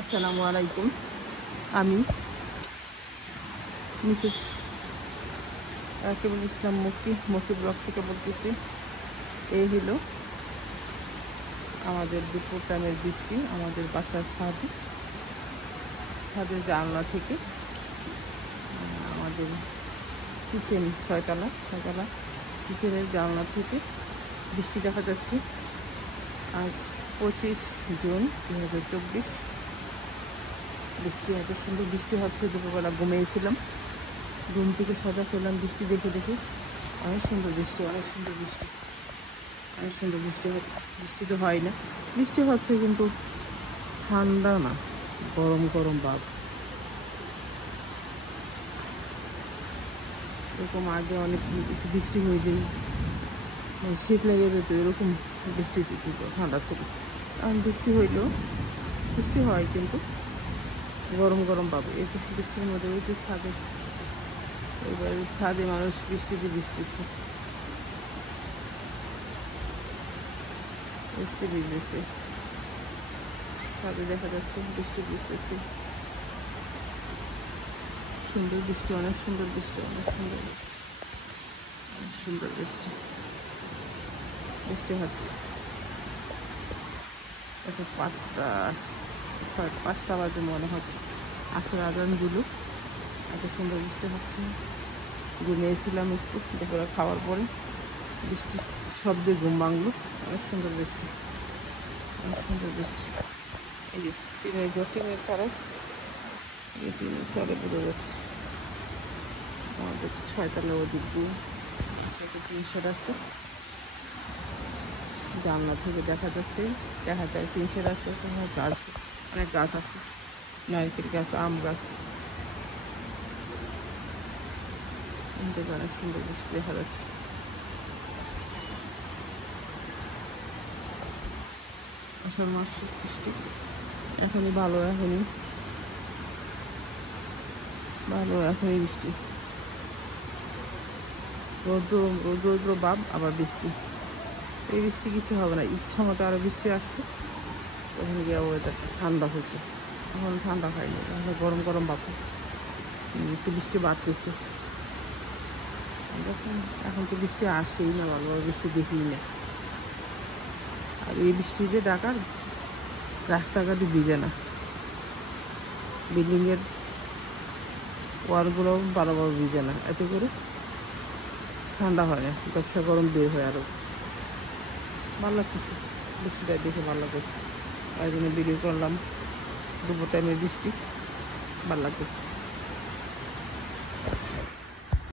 আসসালামু আলাইকুম। আমি মিসেস রাকিবুল ইসলাম মকি ব্লক থেকে বলতেছি। এই হলো আমাদের দুপুর টাইমের বৃষ্টি আমাদের বাসার ছাদের জানলা থেকে। আমাদের কিচেন ছয়তলা কিচেনের জানলা থেকে বৃষ্টি দেখা যাচ্ছে। আজ 25 জুন 2024। বৃষ্টি এত সুন্দর বৃষ্টি হচ্ছে। দুপুরবেলা ঘুমিয়েছিলাম, ঘুম থেকে সজাগ হলাম বৃষ্টি দেখে দেখে। অনেক সুন্দর বৃষ্টি হচ্ছে। বৃষ্টি তো হয় না, বৃষ্টি হচ্ছে কিন্তু ঠান্ডা না, গরম গরম ভাব। এরকম আগে অনেক একটু বৃষ্টি হয়ে যায়, শীত লেগে যেত, এরকম বৃষ্টি ছিল, ঠান্ডা ছিল। এখন বৃষ্টি হয় কিন্তু গরম গরম পাবে। এই যে বৃষ্টির মধ্যে ওই যে ছাদে মানুষ বৃষ্টি ভিজতেছে। ছাদে দেখা যাচ্ছে বৃষ্টি ভিজতেছে। সুন্দর বৃষ্টি, অনেক সুন্দর বৃষ্টি হচ্ছে। এখন 5টা বাজে মনে হচ্ছে, আসর আজানগুলো। এত সুন্দর বৃষ্টি হচ্ছে। ঘুমিয়েছিলাম একটু দুপুরে খাওয়ার পরে, বৃষ্টি শব্দে ঘুম ভাঙলো। অনেক সুন্দর বৃষ্টি। এই যে টিনের চালে পড়ে যাচ্ছে। আমাদের 6তলা ওদিক দিয়ে সেটা টিনশেড আছে। জানলা থেকে দেখা যায় টিনশেড আছে। অনেক গাছ আছে, নারকেল গাছ, আম গাছ। অনেক সুন্দর বৃষ্টি দেখা যাচ্ছে। আষাঢ় মাসের বৃষ্টি এখনই ভালো, এখনই বৃষ্টি। রৌদ্র ভাব, আবার বৃষ্টি। এই বৃষ্টি কিছু হবে না, ইচ্ছা মতো আরো বৃষ্টি আসতো, তখন গিয়ে ওয়েদারটা ঠান্ডা হতো। এখন ঠান্ডা হয়নি, তাহলে গরম গরম ভাব। একটু বৃষ্টি বাড়তেছে। এখন তো বৃষ্টি আসেই না, ভালো বৃষ্টি দেখিই না। আর এই বৃষ্টিতে ঢাকার রাস্তাঘাটে ভিজে না, বিল্ডিংয়ের ওয়ালগুলো ভালোভাবে ভিজে না, এতে করে ঠান্ডা হয় না, ব্যবসা গরম বের হয়। আরও ভালো লাগতেছে, বৃষ্টিটা দেখে ভালো লাগতেছে। তাই জন্য ভিডিও করলাম। দুপুর টাইমের বৃষ্টি ভালো লাগতেছে।